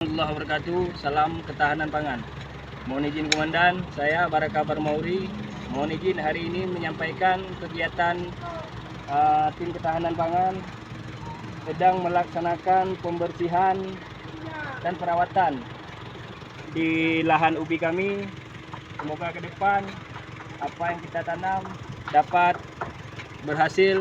Warahmatullahi wabarakatuh. Salam ketahanan pangan. Mohon izin Komandan, saya Barakabar Mauri. Mohon izin hari ini menyampaikan kegiatan tim ketahanan pangan sedang melaksanakan pembersihan dan perawatan di lahan ubi kami. Semoga ke depan apa yang kita tanam dapat berhasil.